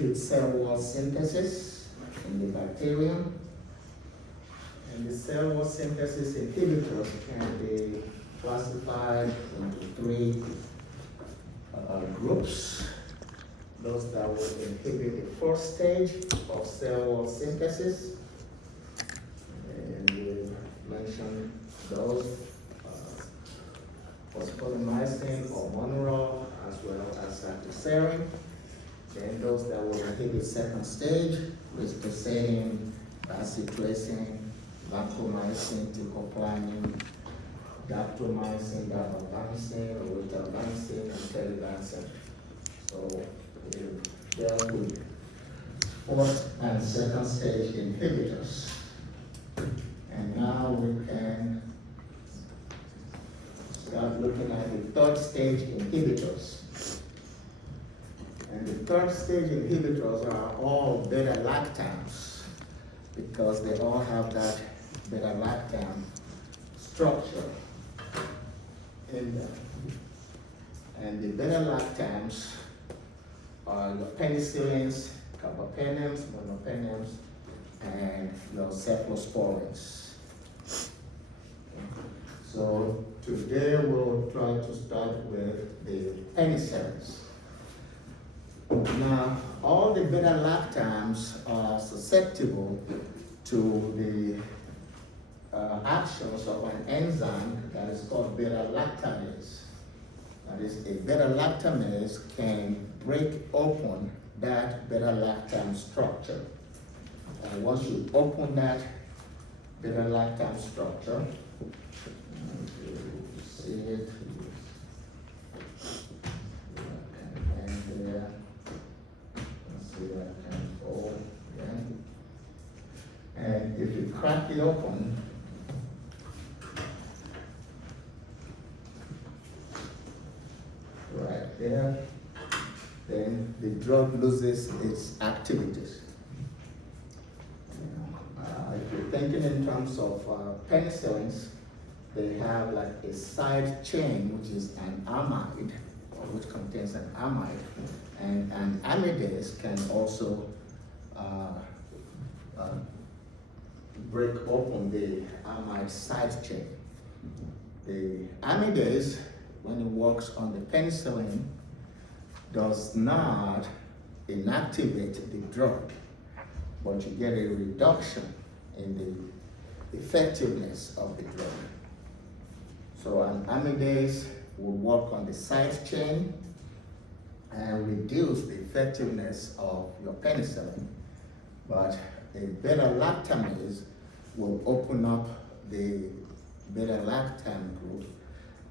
with cell wall synthesis in the bacterium. And the cell wall synthesis inhibitors can be classified into three groups. Those that will inhibit the first stage of cell wall synthesis. And we mentioned those phospholimycin or monoral as well as cycloserine. Then those that will inhibit second stage, risperidone, vancomycin, vancomycin, teicoplanin, Dr.Mo, dapirvancin, rotavancin, and terivancin. So we dealt with fourth and second stage inhibitors. And now we can start looking at the third stage inhibitors. And the third stage inhibitors are all beta-lactams because they all have that beta-lactam structure in them. And the beta-lactams are your penicillins, carbapenems, monopenems, and your cephalosporins. So today we'll try to start with the penicillins. Now, all the beta-lactams are susceptible to the actions of an enzyme that is called beta-lactamase. That is, a beta-lactamase can break open that beta-lactam structure. And once you open that beta-lactam structure, you see it, and there. And if you crack it open, right there, then the drug loses its activities. If you're thinking in terms of penicillins, they have like a side chain, which is an amide, or which contains an amide. And an amidase can also break open the amide side chain. The amidase, when it works on the penicillin, does not inactivate the drug, but you get a reduction in the effectiveness of the drug. So an amidase will work on the side chain and reduce the effectiveness of your penicillin, but a beta-lactamase will open up the beta-lactam group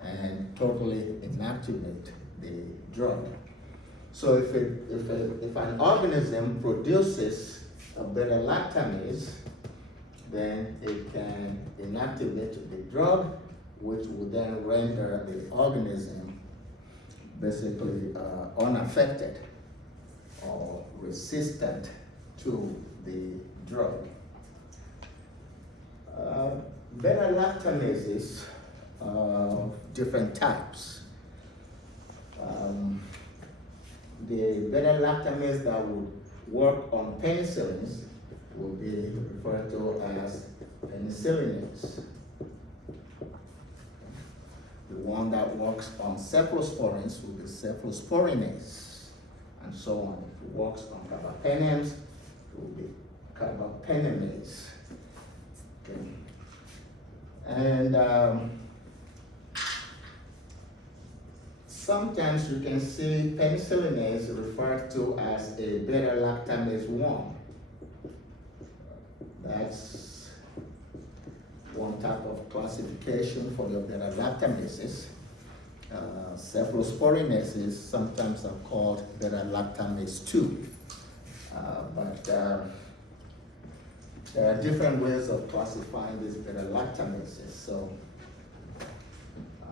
and totally inactivate the drug. So if an organism produces a beta-lactamase, then it can inactivate the drug, which will then render the organism basically unaffected or resistant to the drug. Beta-lactamases are different types. The beta-lactamase that would work on penicillins will be referred to as penicillinase. The one that works on cephalosporins will be cephalosporinase, and so on. If it works on carbapenems, it will be carbapenemase. Okay. And sometimes you can see penicillinase referred to as a beta-lactamase 1. That's one type of classification for your beta-lactamases. Cephalosporinases sometimes are called beta-lactamase 2. But there are different ways of classifying these beta-lactamases. So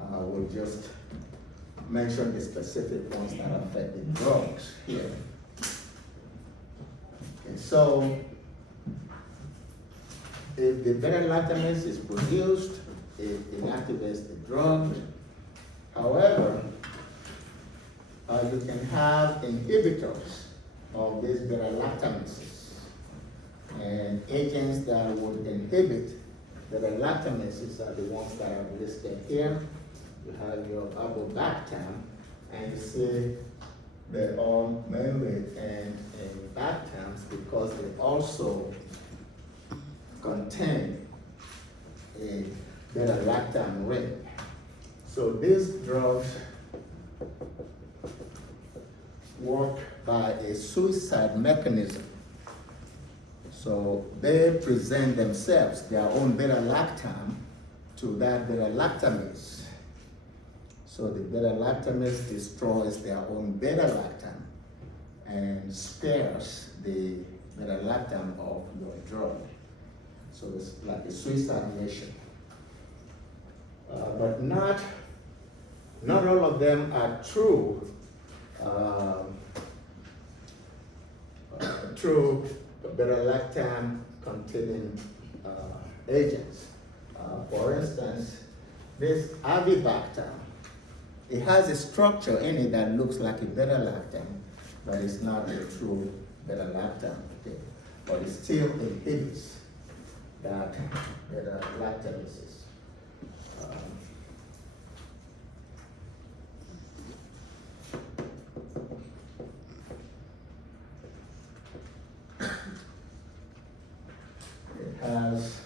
we'll just mention the specific ones that affect the drugs here. Okay, so if the beta-lactamase is produced, it inactivates the drug. However, you can have inhibitors of these beta-lactamases. And agents that would inhibit beta-lactamases are the ones that are listed here. You have your avobactam, and you see they're all mainly in bactams because they also contain a beta-lactam ring. So these drugs work by a suicide mechanism. So they present themselves, their own beta-lactam, to that beta-lactamase. So the beta-lactamase destroys their own beta-lactam and spares the beta-lactam of your drug. So it's like a suicide mission. But not all of them are true beta-lactam containing agents. For instance, this avibactam, it has a structure in it that looks like a beta-lactam, but it's not a true beta-lactam, okay? But it still inhibits that beta-lactamases. It has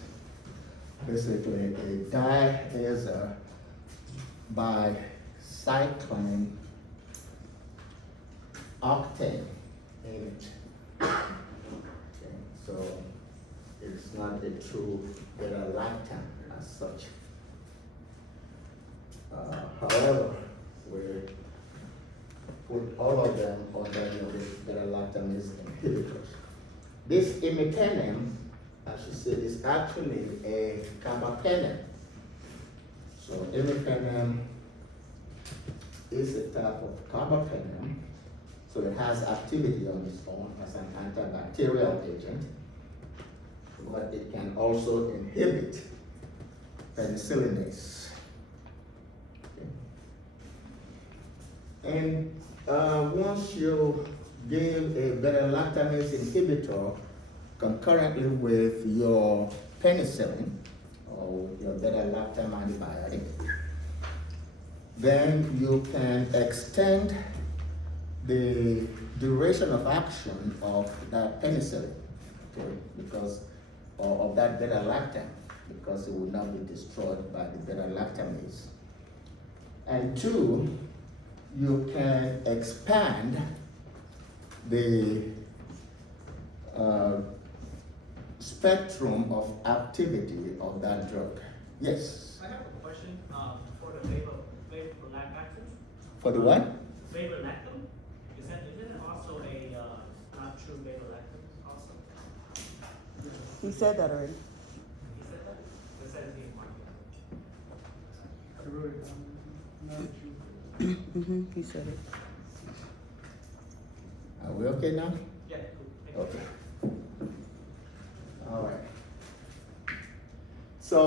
basically a diazer bicycline octane in it. Okay, so it's not a true beta-lactam as such. However, we put all of them under the beta-lactamase inhibitors. This imipenem, I should say, is actually a carbapenem. So imipenem is a type of carbapenem. So it has activity on its own as an antibacterial agent, but it can also inhibit penicillinase. Okay. And once you give a beta-lactamase inhibitor concurrently with your penicillin or your beta-lactam antibiotic, then you can extend the duration of action of that penicillin, okay, because of that beta-lactam, because it will not be destroyed by the beta-lactamase. And two, you can expand the spectrum of activity of that drug. Yes? I have a question for the beta-lactam. For the what? Beta-lactam? Isn't it also a not true beta-lactam also? He said that already. He said that? It says it in market. I wrote it down. Not true. He said it. Are we okay now? Yeah, cool. Thank you. Okay. All right. So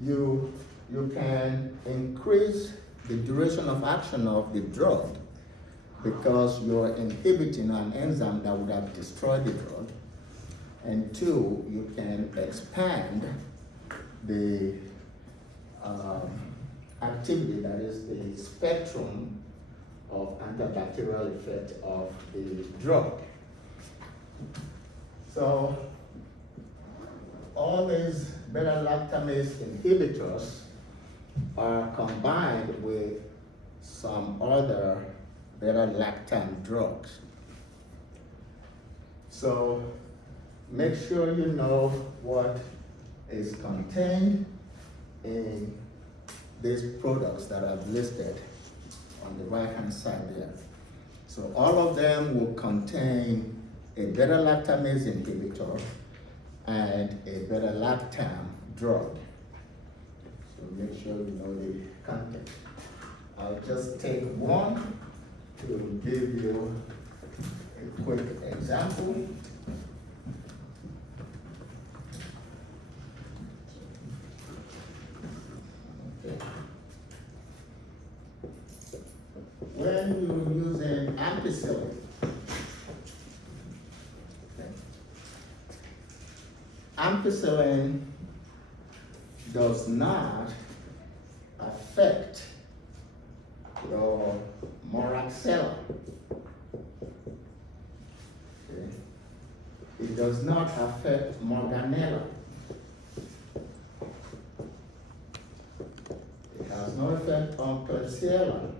you can increase the duration of action of the drug because you're inhibiting an enzyme that would have destroyed the drug. And two, you can expand the activity, that is the spectrum of antibacterial effect of the drug. So all these beta-lactamase inhibitors are combined with some other beta-lactam drugs. So make sure you know what is contained in these products that I've listed on the right-hand side there. So all of them will contain a beta-lactamase inhibitor and a beta-lactam drug. So make sure you know the content. I'll just take one to give you a quick example. Okay. using ampicillin. Okay. Ampicillin does not affect your moraxella. Okay. It does not affect morganella. It has no effect on Klebsiella.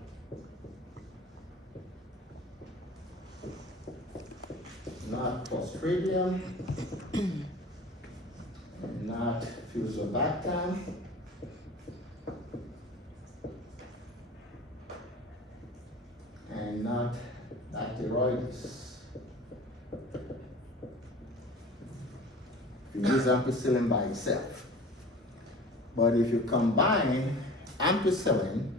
Not Clostridium, and not Fusobactam, and not Dactyloides. You use ampicillin by itself. But if you combine ampicillin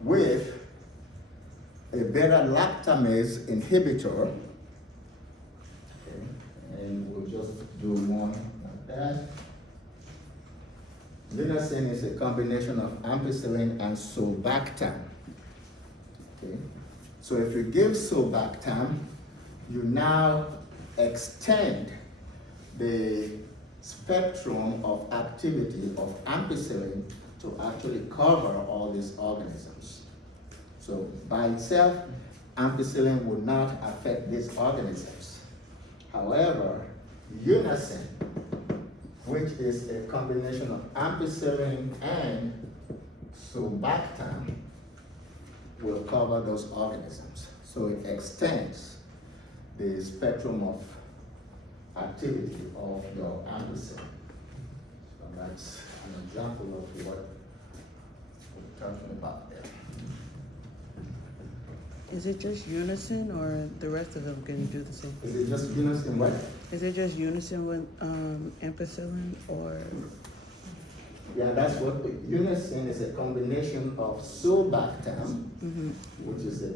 with a beta-lactamase inhibitor, okay, and we'll just do one like that. Lunacin is a combination of ampicillin and sulbactam. Okay, so if you give sulbactam, you now extend the spectrum of activity of ampicillin to actually cover all these organisms. So by itself, ampicillin would not affect these organisms. However, unacin, which is a combination of ampicillin and sulbactam, will cover those organisms. So it extends the spectrum of activity of your ampicillin. So that's an example of what we're talking about there. Is it just unison or the rest of them can do the same? Is it just unison what? Is it just unison with ampicillin or? Yeah, that's what unison is, a combination of sulbactam, which is a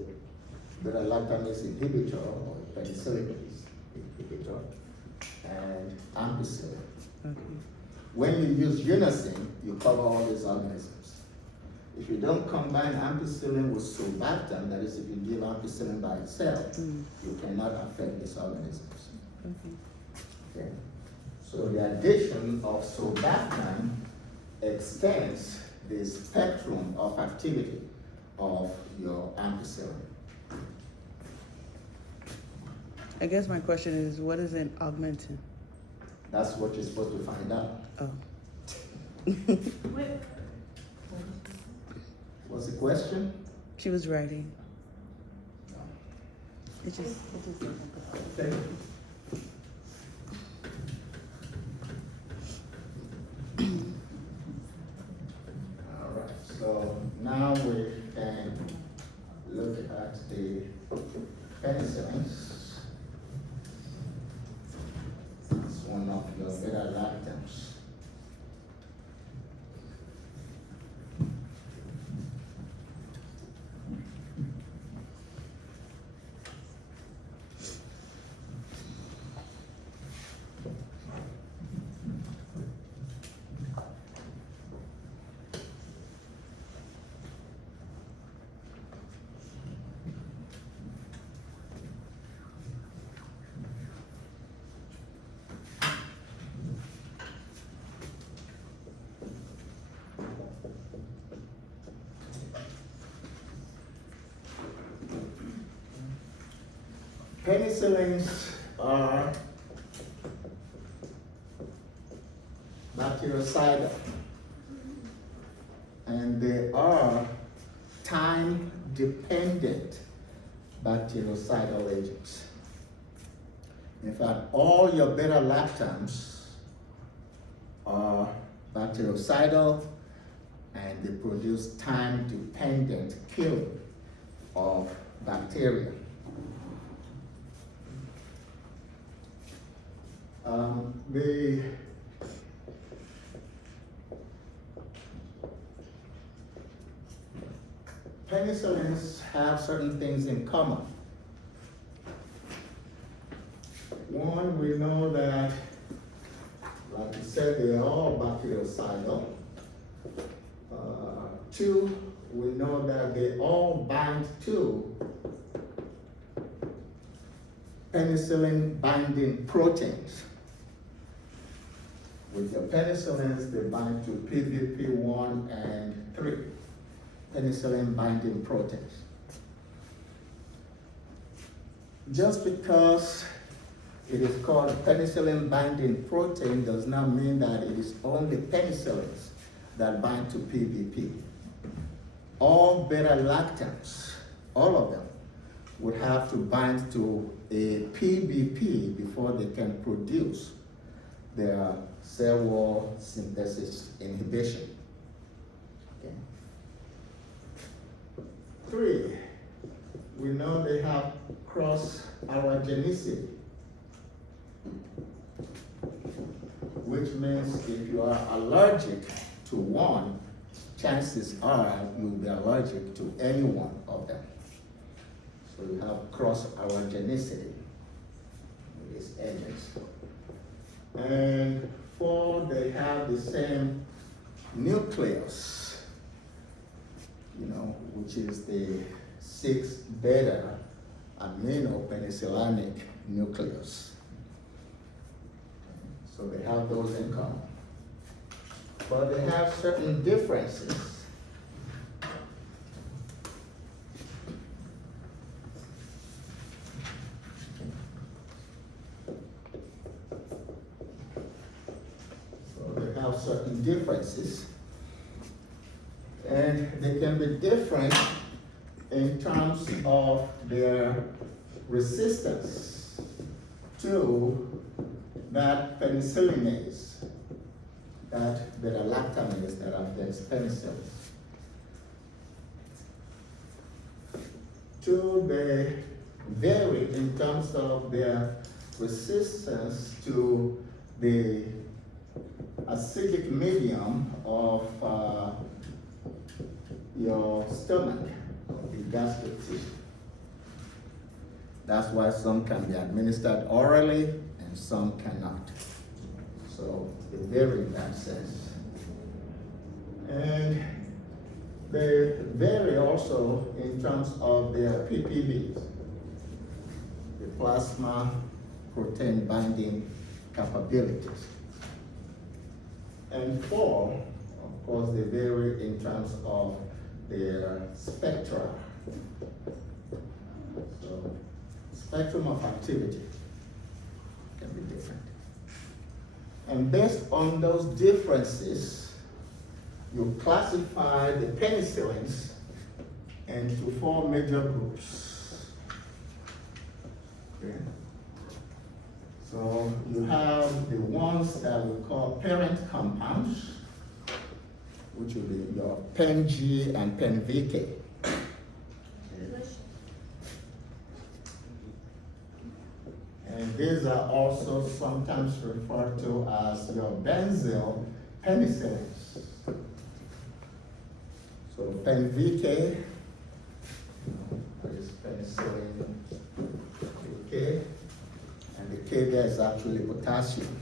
beta-lactamase inhibitor or penicillinase inhibitor, and ampicillin. Okay. When you use unison, you cover all these organisms. If you don't combine ampicillin with sulbactam, that is, if you give ampicillin by itself, you cannot affect these organisms. Okay. Okay? So the addition of sulbactam extends the spectrum of activity of your ampicillin. I guess my question is, what is an augmentin? That's what you're supposed to find out. Oh. What's the question? She was writing. It just. Okay. All right, so now we can look at the penicillins. It's one of your beta-lactams. Penicillins are bactericidal, and they are time-dependent bactericidal agents. In fact, all your beta-lactams are bactericidal, and they produce time-dependent killing of bacteria. The penicillins have certain things in common. One, we know that, like you said, they are all bactericidal. Two, we know that they all bind to penicillin binding proteins. With your penicillins, they bind to PVP1 and 3, penicillin binding proteins. Just because it is called penicillin binding protein does not mean that it is only penicillins that bind to PVP. All beta-lactams, all of them, would have to bind to a PVP before they can produce their cell wall synthesis inhibition. Okay. 3, we know they have cross-aragenicity, which means if you are allergic to one, chances are you'll be allergic to any one of them. So you have cross-aragenicity with these agents. And 4, they have the same nucleus, which is the 6-beta aminopenicillinic nucleus. So they have those in common. But they have certain differences. Certain differences, and they can be different in terms of their resistance to that penicillinase, that beta-lactamase that affects penicillin. 2, they vary in terms of their resistance to the acidic medium of your stomach, the gastric tissue. That's why some can be administered orally and some cannot. So they vary in that sense. And they vary also in terms of their PPBs, the plasma protein binding capabilities. And 4, of course, they vary in terms of their spectra. So, spectrum of activity can be different. And based on those differences, you classify the penicillins into 4 major groups. Okay. So you have the ones that we call parent compounds, which will be your PEN-G and PEN-VK. And these are also sometimes referred to as your benzyl penicillins. So PEN-VK is penicillin VK. And the K there is actually potassium.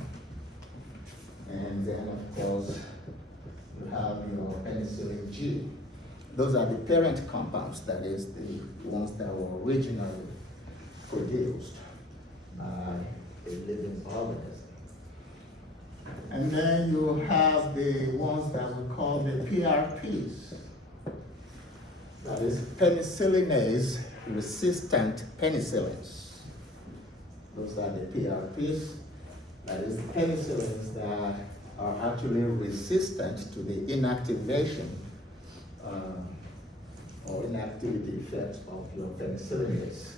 And then, of course, you have your penicillin G. Those are the parent compounds, that is, the ones that were originally produced by a living organism. And then you have the ones that we call the PRPs. That is penicillinase resistant penicillins. Those are the PRPs, that is penicillins that are actually resistant to the inactivation or inactivity effects of your penicillinase.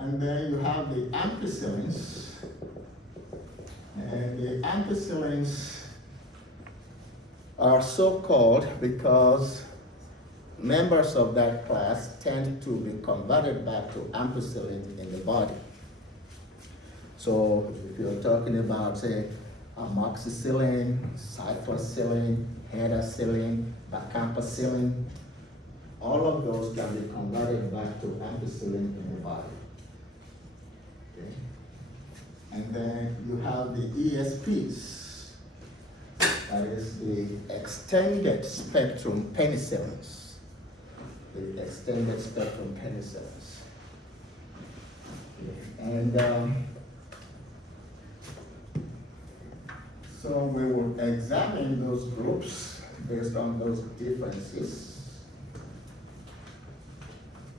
And then you have the ampicillins, and the ampicillins are so called because members of that class tend to be converted back to ampicillin in the body. So if you're talking about, say, amoxicillin, cycloxilin, hetacillin, vacampicillin, all of those can be converted back to ampicillin in the body. Okay. And then you have the ESPs. That is the extended spectrum penicillins. The extended spectrum penicillins. And so we will examine those groups based on those differences.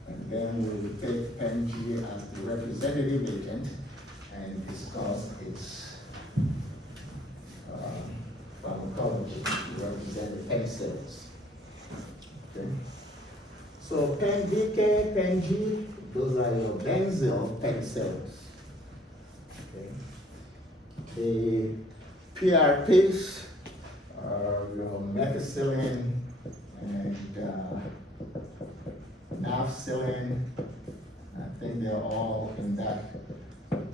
And then we will take PENG as the representative agent and discuss its pharmacology to represent the penicillins. Okay. So PEN-DK, PEN-G, those are your benzyl penicillins. Okay. The PRPs are your methicillin and nafcillin. I think they're all in that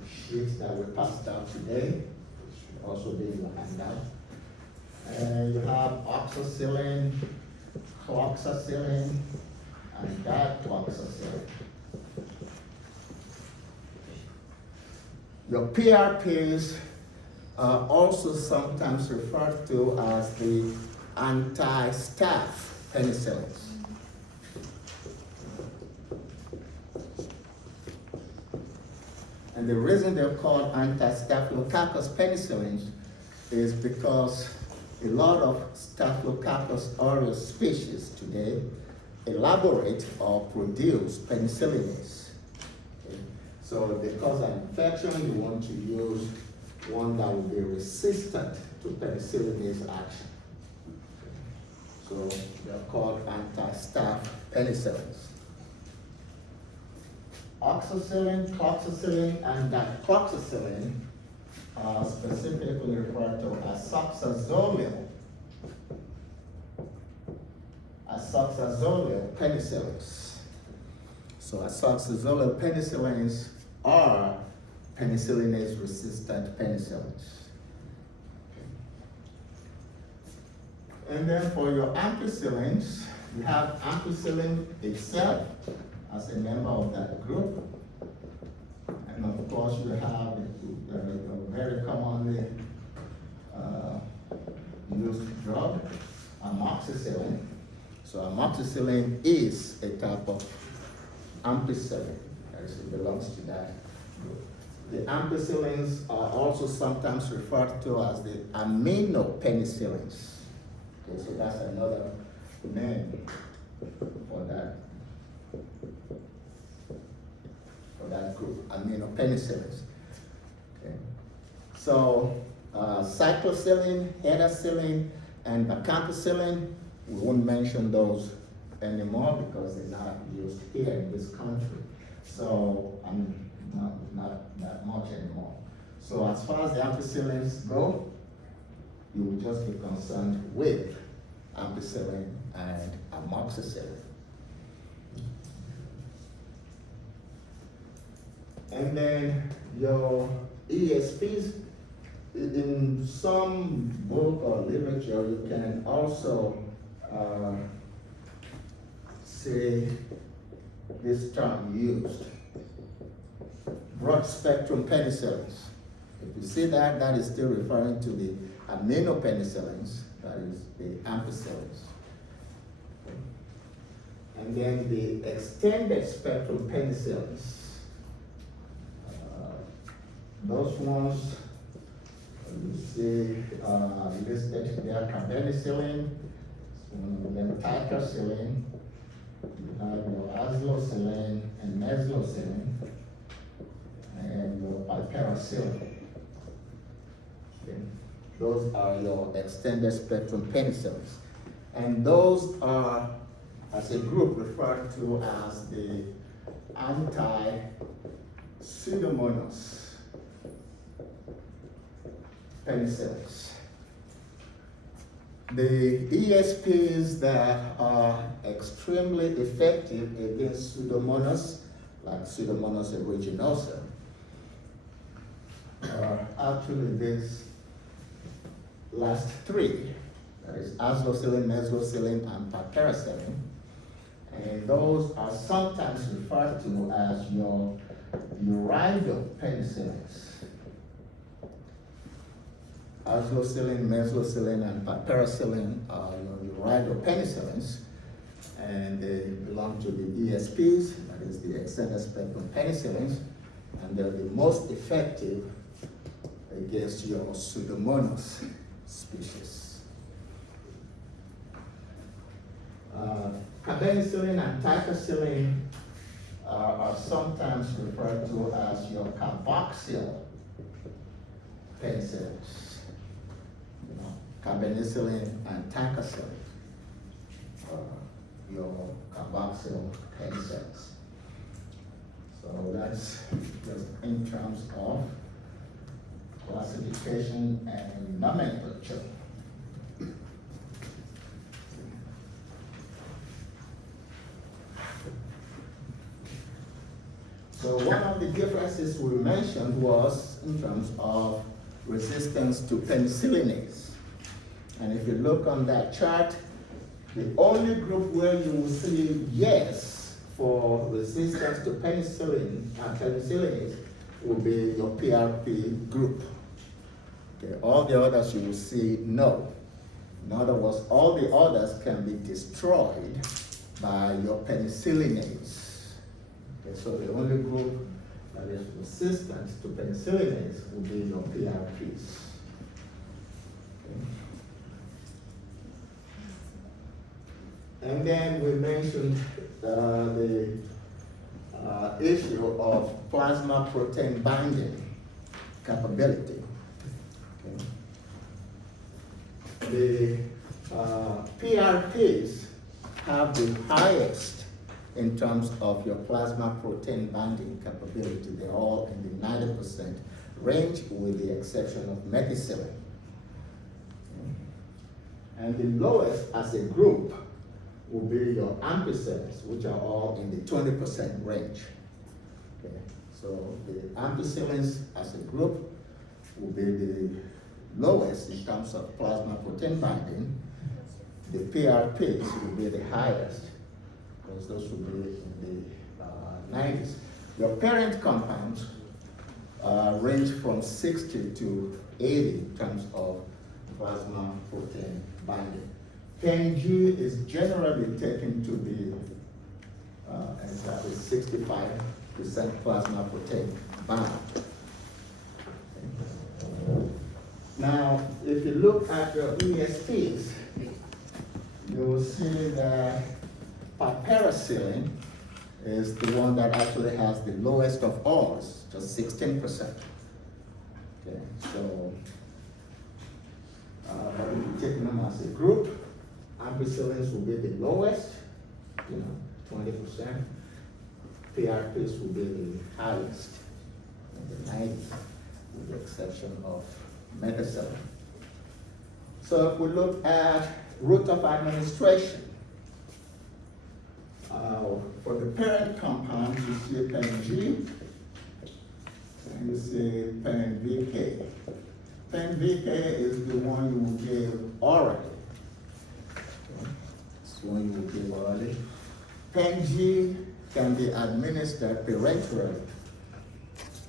sheet that we passed out today, which should also be in your handout. And you have oxacillin, cloxacillin, and dicloxacillin. Your PRPs are also sometimes referred to as the anti-staph penicillins. And the reason they're called anti-staphylococcus penicillins is because a lot of Staphylococcus aureus species today elaborate or produce penicillinase. Okay? So because of infection, you want to use one that will be resistant to penicillinase action. So they're called anti-staph penicillins. Oxacillin, cloxacillin, and dicloxacillin are specifically referred to as succinylcholine penicillins. So succinylcholine penicillins are penicillinase resistant penicillins. And then for your ampicillins, you have ampicillin itself as a member of that group. And of course, you have the very commonly used drug, amoxicillin. So amoxicillin is a type of ampicillin, as it belongs to that group. The ampicillins are also sometimes referred to as the aminopenicillins. Okay, so that's another name for that group, aminopenicillins. Okay. So cyclosilin, helicillin, and bacampicillin, we won't mention those anymore because they're not used here in this country. So not that much anymore. So as far as the ampicillins go, you will just be concerned with ampicillin and amoxicillin. And then your ESPs, in some book or literature, you can also see this term used, broad spectrum penicillins. If you see that, that is still referring to the aminopenicillins, that is the ampicillins. And then the extended spectrum penicillins. Those ones you see listed there: carbapenicillin, then ticagrelin, you have your azlocillin and meslocillin, and your piperacillin. Okay. Those are your extended spectrum penicillins. And those are, as a group, referred to as the anti-pseudomonas penicillins. The ESPs that are extremely effective against Pseudomonas, like Pseudomonas aeruginosa, are actually these last three. That is azlocillin, meslocillin, and piperacillin. And those are sometimes referred to as your uridopenicillins. azoxicillin, methicillin, and piperacillin are your ribopenicillins, and they belong to the ESPs, that is the extended spectrum penicillins, and they're the most effective against your Pseudomonas species. Carbapenicillin and ticagrelor are sometimes referred to as your carboxyl penicillins. Carbapenicillin and ticagrelor are your carboxyl penicillins. So that's just in terms of classification and nomenclature. So one of the differences we mentioned was in terms of resistance to penicillinase. And if you look on that chart, the only group where you will see yes for resistance to penicillinase will be your PRP group. Okay, all the others you will see no. In other words, all the others can be destroyed by your penicillinase. Okay, so the only group that is resistant to penicillinase will be your PRPs. Okay. And then we mentioned the issue of plasma protein binding capability. Okay. The PRPs have the highest in terms of your plasma protein binding capability. They're all in the 90% range with the exception of methicillin. Okay. And the lowest as a group will be your ampicillins, which are all in the 20% range. Okay. So the ampicillins as a group will be the lowest in terms of plasma protein binding. The PRPs will be the highest, because those will be in the 90s. Your parent compounds range from 60 to 80 in terms of plasma protein binding. PNG is generally taken to be exactly 65% plasma protein bound. Now, if you look at your ESPs, you will see that piperacillin is the one that actually has the lowest of all, just 16%. Okay, so but if you take them as a group, ampicillins will be the lowest, 20%. PRPs will be the highest, in the 90s, with the exception of methicillin. So if we look at route of administration, for the parent compound, you see PNG, and you see PNVK. PNVK is the one you will give orally. It's the one you will give orally. PNG can be administered parenterally.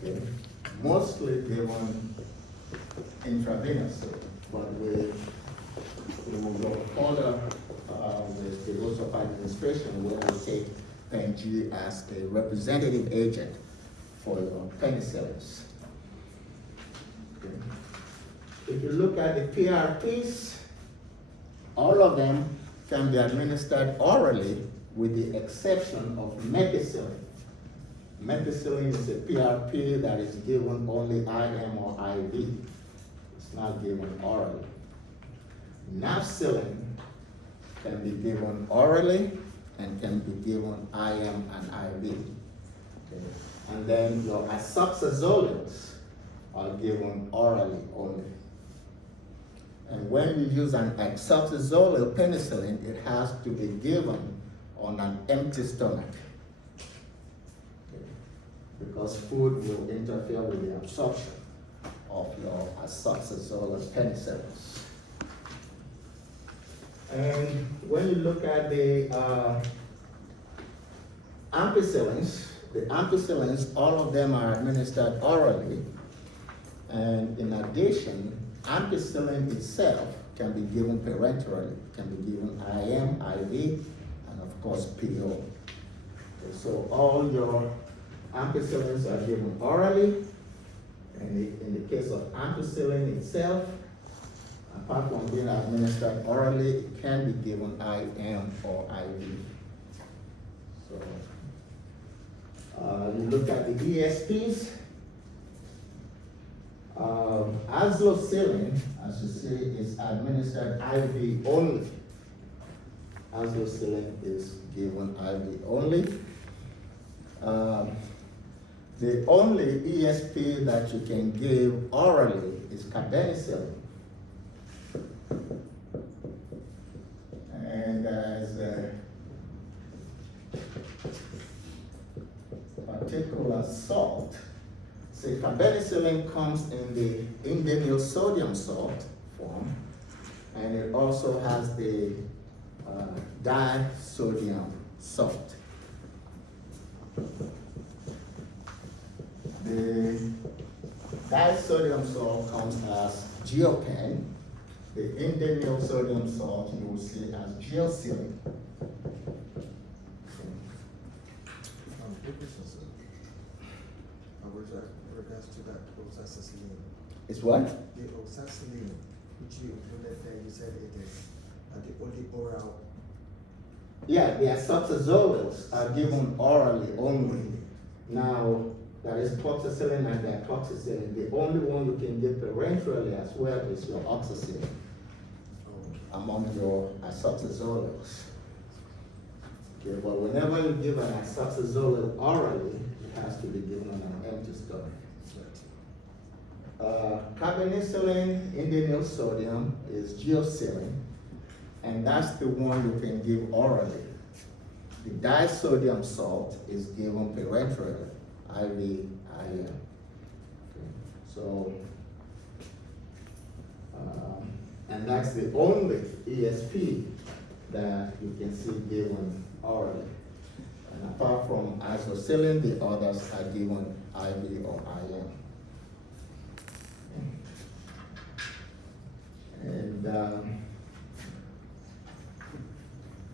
Okay. Mostly given intravenously, but we will go further with the rules of administration where we take PNG as a representative agent for your penicillins. Okay. If you look at the PRPs, all of them can be administered orally with the exception of methicillin. Methicillin is a PRP that is given only IM or IV. It's not given orally. Nafcillin can be given orally and can be given IM and IV. Okay. And then your isoxazolines are given orally only. And when you use an isoxazolil penicillin, it has to be given on an empty stomach. Okay. Because food will interfere with the absorption of your isoxazolil penicillins. And when you look at the ampicillins, all of them are administered orally. And in addition, ampicillin itself can be given parenterally, can be given IM, IV, and of course PO. Okay, so all your ampicillins are given orally. And in the case of ampicillin itself, apart from being administered orally, it can be given IM or IV. So you look at the ESPs. Azlocillin, as you see, is administered IV only. Azlocillin is given IV only. The only ESP that you can give orally is carbenicillin. And as a particular salt, see, carbenicillin comes in the indenyl sodium salt form, and it also has the disodium salt. The disodium salt comes as geopen. The indenyl sodium salt you will see as geocillin. Regards to that oxacillin. It's what? The oxacillin, which you included there, you said it is the only oral. Yeah, the azoxyzolines are given orally only. Now, that is toxicillin and diatoxicillin. The only one you can give parenterally as well is your oxacillin among your azoxyzolines. Okay, but whenever you give an azoxyzolin orally, it has to be given on an empty stomach. Carbenicillin, indenyl sodium, is geocillin, and that's the one you can give orally. The disodium salt is given parenterally, IV, IM. Okay. So, and that's the only ESP that you can see given orally. And apart from isocillin, the others are given IV or IM. And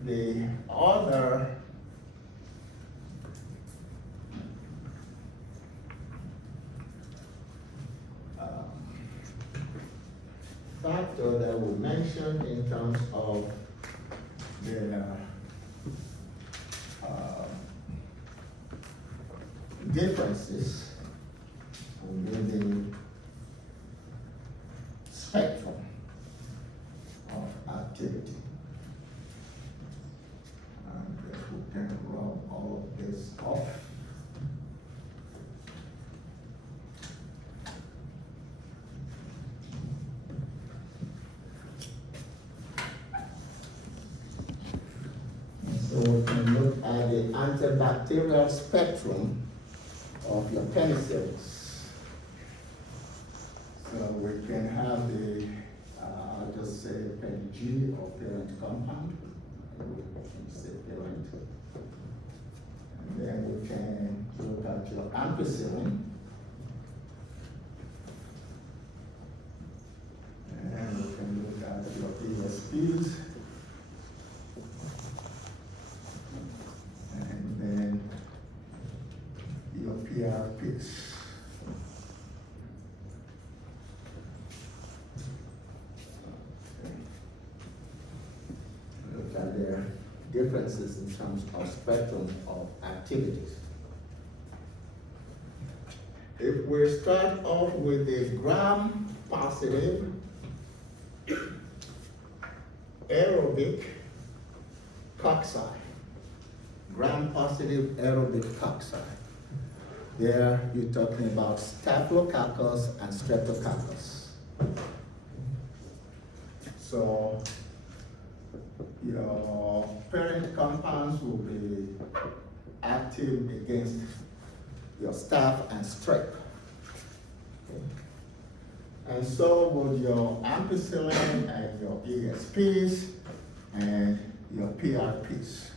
the other factor that we mentioned in terms of the differences within the spectrum of activity. And we can rub all of this off. So we can look at the antibacterial spectrum of your penicillins. So we can have the, I'll just say G or parent compound. We can say parent. And then we can look at your ampicillin. And we can look at your ESPs. And then your PRPs. Look at their differences in terms of spectrum of activities. If we start off with the gram-positive aerobic cocci, gram-positive aerobic cocci. There you're talking about Staphylococcus and Streptococcus. So your parent compounds will be active against your staph and strep. Okay. And so would your ampicillin and your ESPs and your PRPs.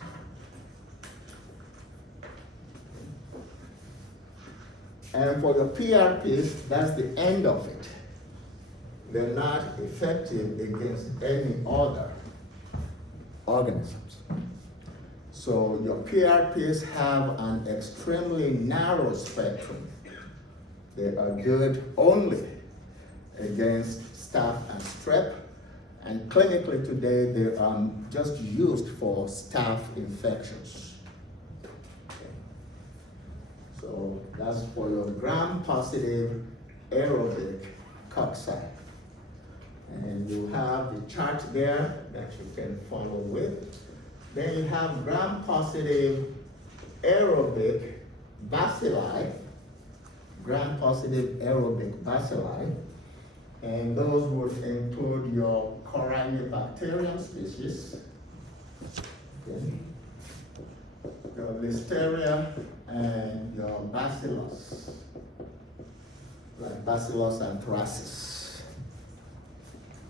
And for the PRPs, that's the end of it. they're not effective against any other organisms. So your PRPs have an extremely narrow spectrum. They are good only against staph and strep, and clinically today they are just used for staph infections. So that's for your gram-positive aerobic cocci. And you have the chart there that you can follow with. Then you have gram-positive aerobic bacilli, gram-positive aerobic bacilli, and those would include your Corynebacterium species, okay, your Listeria, and your Bacillus, like Bacillus anthracis.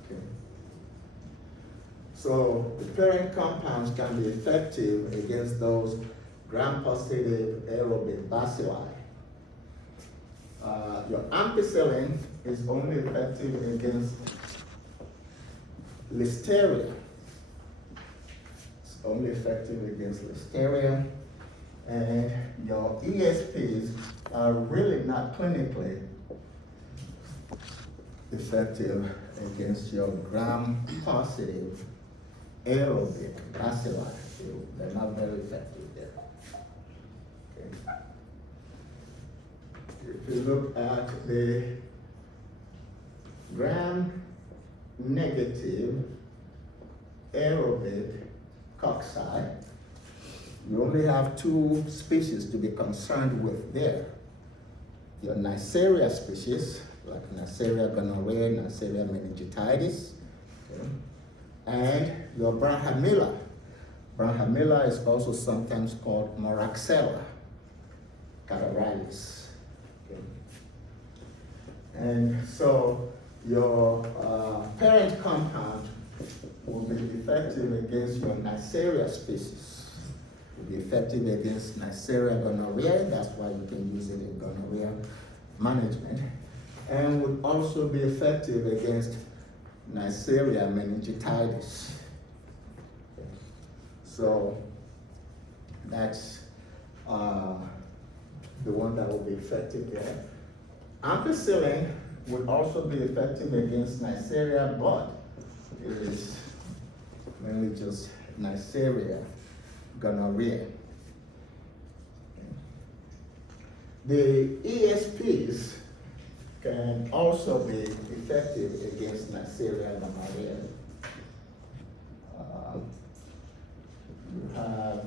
Okay. So the parent compounds can be effective against those gram-positive aerobic bacilli. Your ampicillin is only effective against Listeria. It's only effective against Listeria. And your ESPs are really not clinically effective against your gram-positive aerobic bacilli. They're not very effective there. Okay. If you look at the gram-negative aerobic cocci, you only have two species to be concerned with there. Your Neisseria species, like Neisseria gonorrhoeae, Neisseria meningitidis, okay, and your Branhamilla. Branhamilla is also sometimes called Moraxella catarrhalis. Okay. And so your parent compound will be effective against your Neisseria species. Will be effective against Neisseria gonorrhoeae, that's why you can use it in gonorrhea management, and would also be effective against Neisseria meningitidis. So that's the one that will be effective there. Ampicillin would also be effective against Neisseria, but it is mainly just Neisseria gonorrhea. The ESPs can also be effective against Neisseria gonorrhea. You have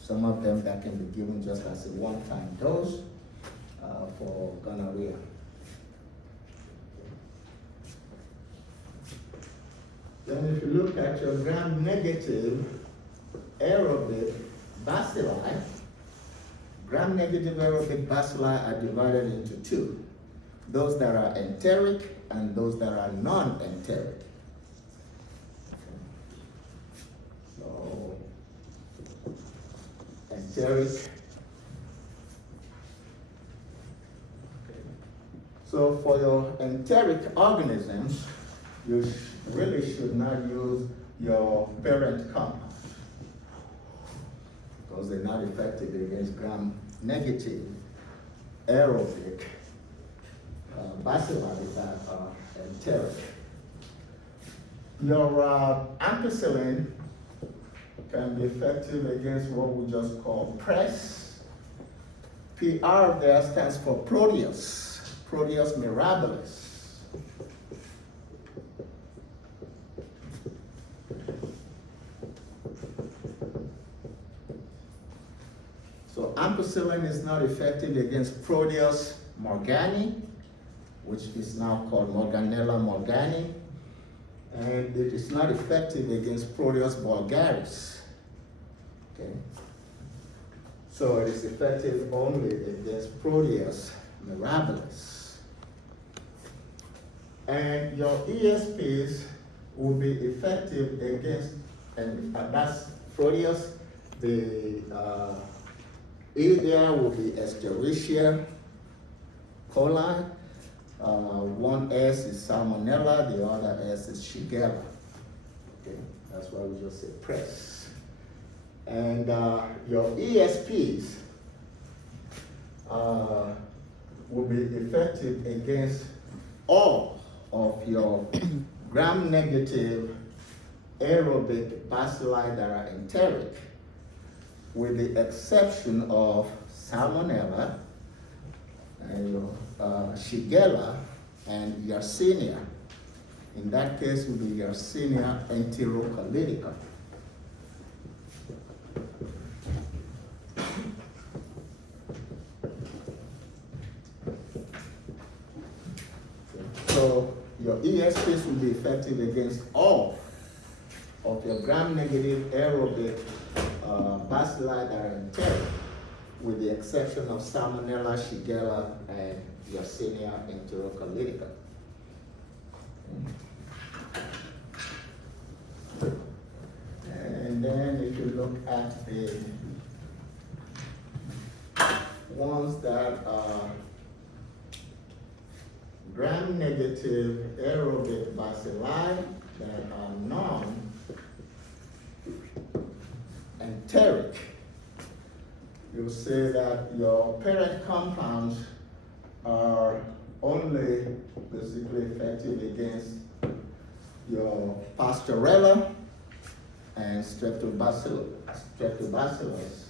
some of them that can be given just as a one-time dose for gonorrhea. Then if you look at your gram-negative aerobic bacilli, gram-negative aerobic bacilli are divided into two. Those that are enteric and those that are non-enteric. So, enteric. So for your enteric organisms, you really should not use your parent compound because they're not effective against gram-negative aerobic bacilli that are enteric. Your ampicillin can be effective against what we just call PRES. PR there stands for Proteus, Proteus mirabilis. So ampicillin is not effective against Proteus morgani, which is now called Morganella morgani, and it is not effective against Proteus vulgaris. Okay. So it is effective only against Proteus mirabilis. And your ESPs will be effective against, and that's Proteus, the E there will be Escherichia coli, One S is Salmonella, the other S is Shigella. Okay, that's why we just say press. And your ESPs will be effective against all of your gram-negative aerobic bacilli that are enteric, with the exception of Salmonella, and your Shigella, and Yersinia. In that case, will be Yersinia enterocollitica. So your ESPs will be effective against all of your gram-negative aerobic bacilli that are enteric, with the exception of Salmonella, Shigella, and Yersinia enterocollitica. And then if you look at the ones that are gram-negative aerobic bacilli that are non-enteric, you'll say that your parent compounds are only basically effective against your Pastorella and Streptobacillus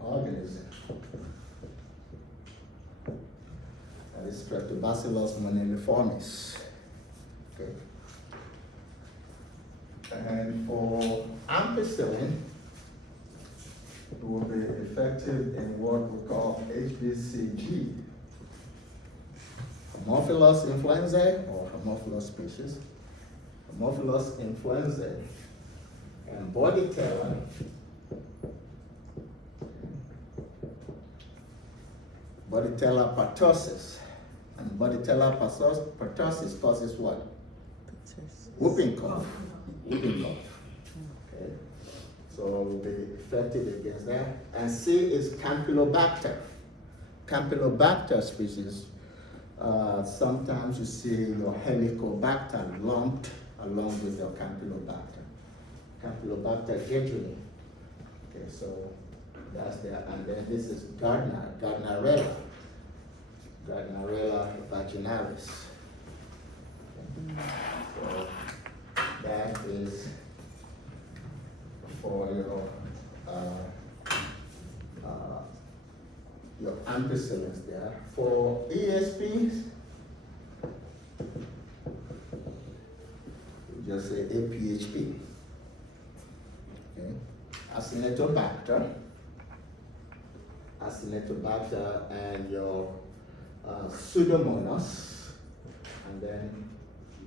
organism. That is Streptobacillus moniliformis. Okay. And for ampicillin, it will be effective in what we call HBCG, Haemophilus influenzae or Haemophilus species, Haemophilus influenzae, and Bordetella, Bordetella pertussis. And Bordetella pertussis causes what? Whooping cough. Whooping cough. Okay. So it will be effective against that. And C is Campylobacter. Campylobacter species. Sometimes you see your Helicobacter lumped along with your Campylobacter. Campylobacter jejuni. Okay, so that's there. And then this is Gardnerella vaginalis. So that is for your ampicillins there. For ESPs, you just say APHP. Okay. Acinetobacter and your Pseudomonas, and then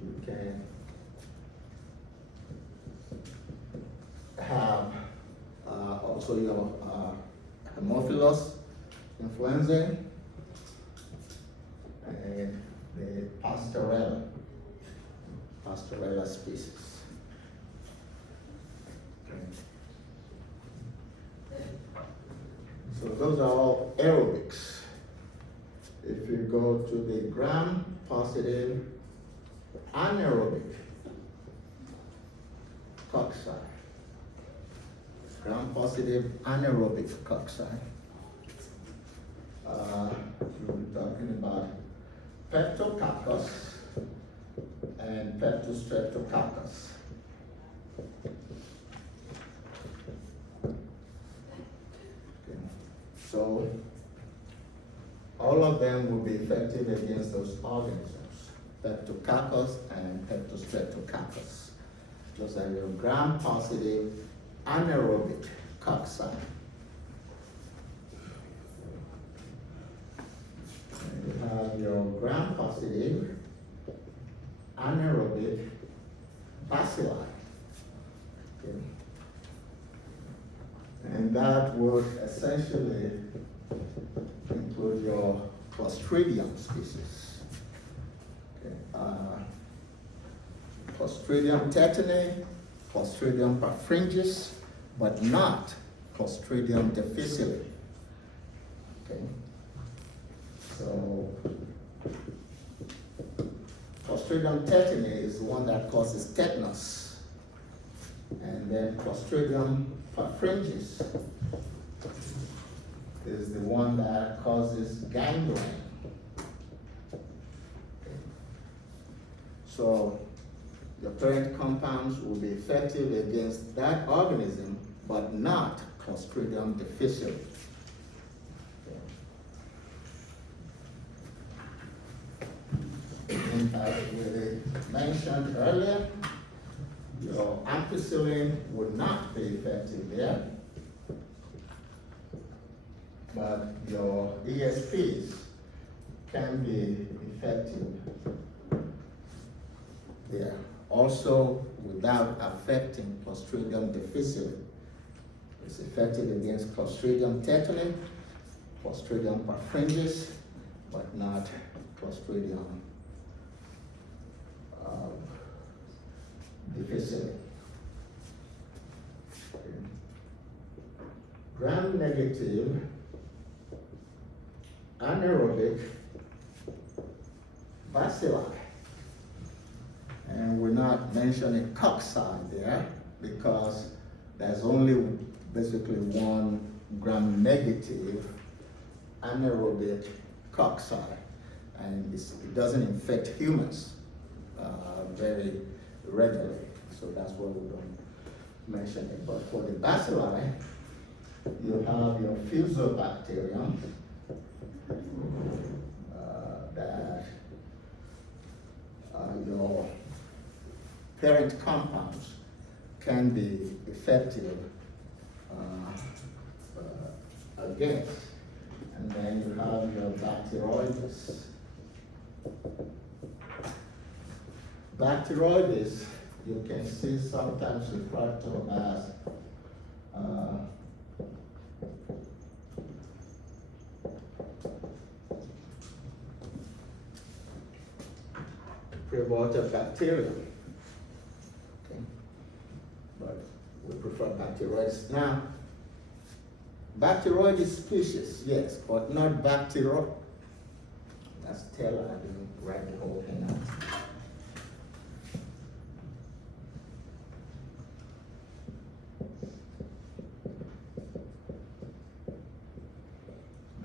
you can have also your Haemophilus influenzae and the Pastorella species. Okay. So those are all aerobics. If you go to the gram-positive anaerobic cocci, gram-positive anaerobic cocci, we'll be talking about Peptococcus and Peptostreptococcus. Okay. So all of them will be effective against those organisms, Peptococcus and Peptostreptococcus. Those are your gram-positive anaerobic cocci. And you have your gram-positive anaerobic bacilli. Okay. And that would essentially include your Clostridium species. Okay. Clostridium tetani, Clostridium perfringens, but not Clostridium difficile. Okay. So Clostridium tetani is the one that causes tetanus. And then Clostridium perfringens is the one that causes gangrene. So the parent compounds will be effective against that organism, but not Clostridium difficile. And as we mentioned earlier, your ampicillin would not be effective there, but your ESPs can be effective there. Also, without affecting Clostridium difficile. It's effective against Clostridium tetani, Clostridium perfringens, but not Clostridium difficile. Gram-negative anaerobic bacilli. And we're not mentioning cocci there because there's only basically one gram-negative anaerobic cocci, and it doesn't infect humans very regularly, so that's why we don't mention it. But for the bacilli, you have your fusobacterium that your parent compounds can be effective against. And then you have your Bacteroides. Bacteroides, you can see sometimes referred to as Bacterium. Okay. But we prefer Bacteroides. Now, Bacteroides species, yes, but not Bacteroides. That's Taylor, I didn't write the whole thing out.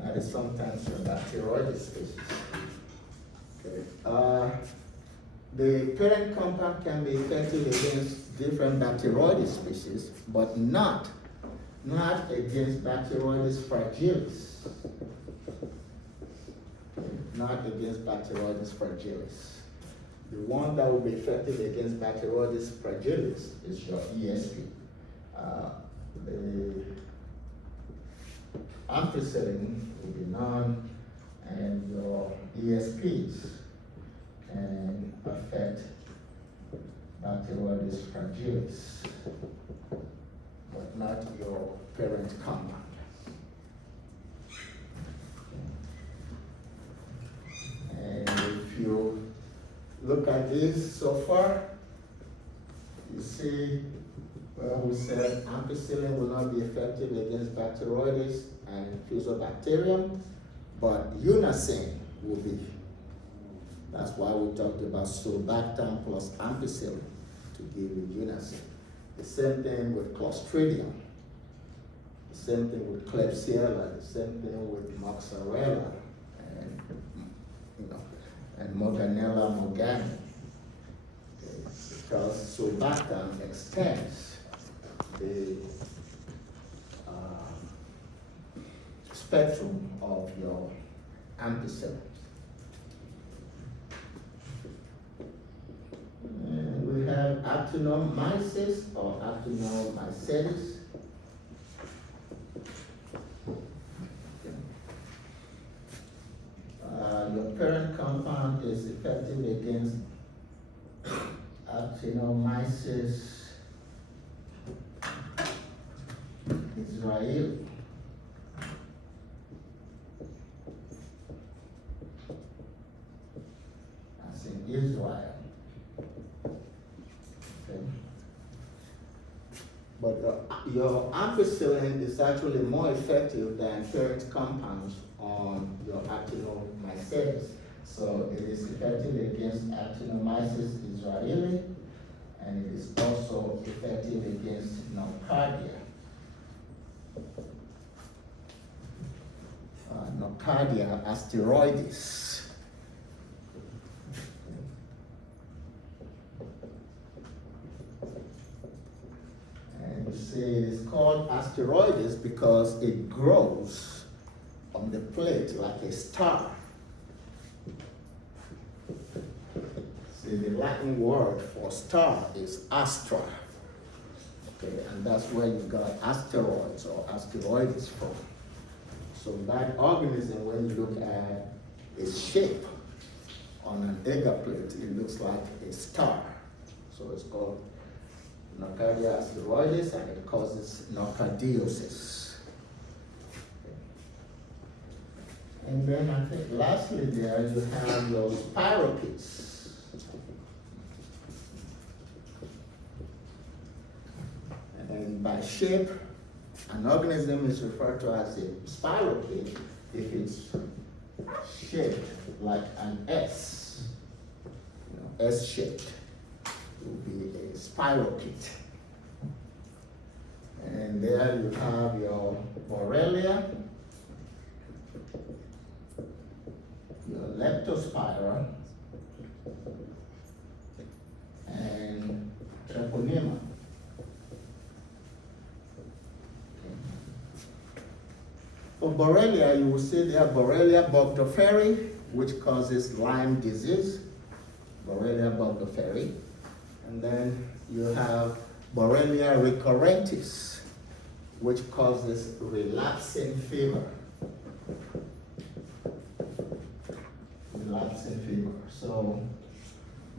That is sometimes a Bacteroides species. Okay. The parent compound can be effective against different Bacteroides species, but not against Bacteroides fragilis. Not against Bacteroides fragilis. The one that will be effective against Bacteroides fragilis is your ESP. The ampicillin will be none, and your ESPs can affect Bacteroides fragilis, but not your parent compound. And if you look at this so far, you see where we said ampicillin will not be effective against Bacteroides and Fusobacterium, but unacin will be. That's why we talked about sulbactam plus ampicillin to give you unacin. The same thing with Clostridium, the same thing with Klebsiella, the same thing with Mozzarella, and and Morganella morgana. Okay. Because sulbactam extends the spectrum of your ampicillin. And we have actinomyces or actinomycetes. Your parent compound is effective against actinomyces israeli. That's in Israel. Okay. But your ampicillin is actually more effective than parent compounds on your actinomycetes. So it is effective against actinomyces israeli, and it is also effective against nocardia. Nocardia asteroides. And you see it is called asteroides because it grows on the plate like a star. See, the Latin word for star is astra. Okay, and that's where you got asteroids or asteroids from. So that organism, when you look at its shape on an agar plate, it looks like a star. So it's called Nocardia asteroides, and it causes nocardiosis. And then I think lastly there you have your spirochetes. And by shape, an organism is referred to as a spirochete if it's shaped like an S, S-shaped. It will be a spirochete. And there you have your Borrelia, your Leptospira, and Treponema. For Borrelia, you will see there Borrelia burgdorferi, which causes Lyme disease, Borrelia burgdorferi. And then you have Borrelia recurrentis, which causes relapsing fever. Relapsing fever. So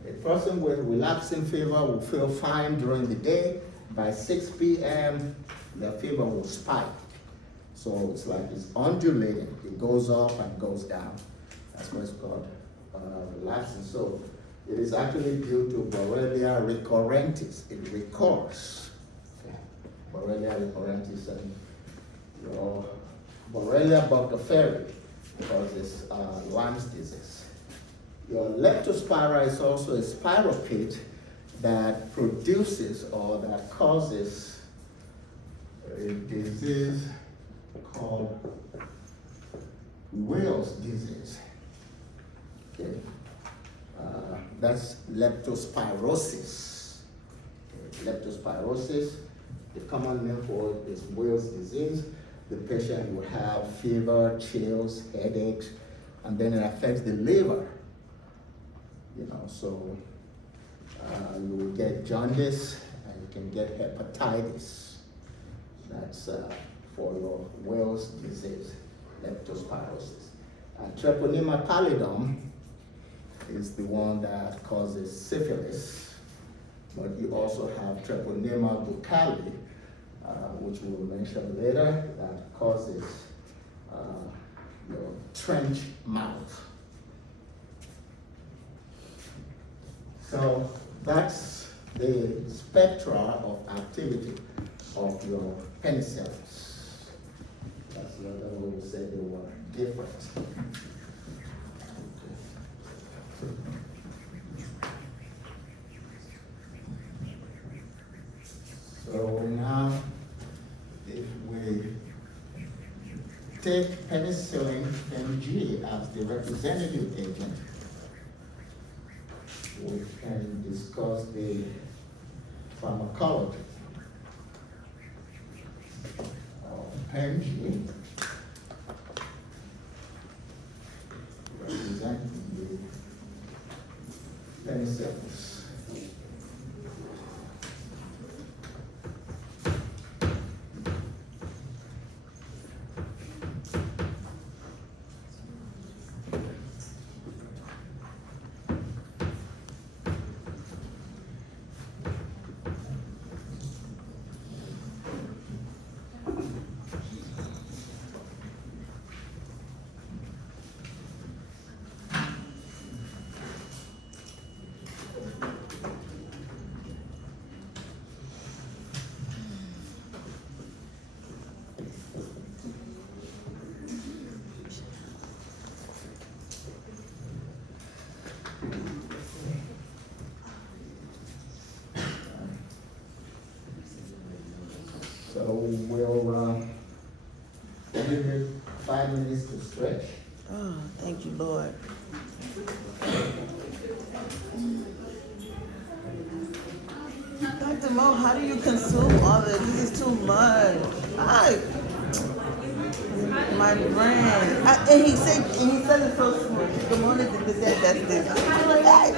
a person with relapsing fever will feel fine during the day. By 6 p.m., the fever will spike. So it's like it's undulating. It goes up and goes down. That's what it's called, relapsing. So it is actually due to Borrelia recurrentis. It recurs. Okay. Borrelia recurrentis and your Borrelia burgdorferi causes Lyme's disease. Your Leptospira is also a spirochete that produces or that causes a disease called Wales disease. Okay. That's leptospirosis. Okay. Leptospirosis, the common name for it is Wales disease. The patient will have fever, chills, headaches, and then it affects the liver. So you will get jaundice and you can get hepatitis. That's for your Wales disease, leptospirosis. And Treponema pallidum is the one that causes syphilis, but you also have Treponema buccali, which we'll mention later, that causes your trench mouth. So that's the spectra of activity of your penicillins. That's the other way we say they were different. So now, if we take penicillin MG as the representative agent, we can discuss the pharmacology of PEMG, representing the penicillins. So we'll give you 5 minutes to stretch. Oh, thank you, Lord. Dr. Mo, how do you consume all this? This is too much. My brain. And he said it so smooth. Good morning, that's this. I'm like,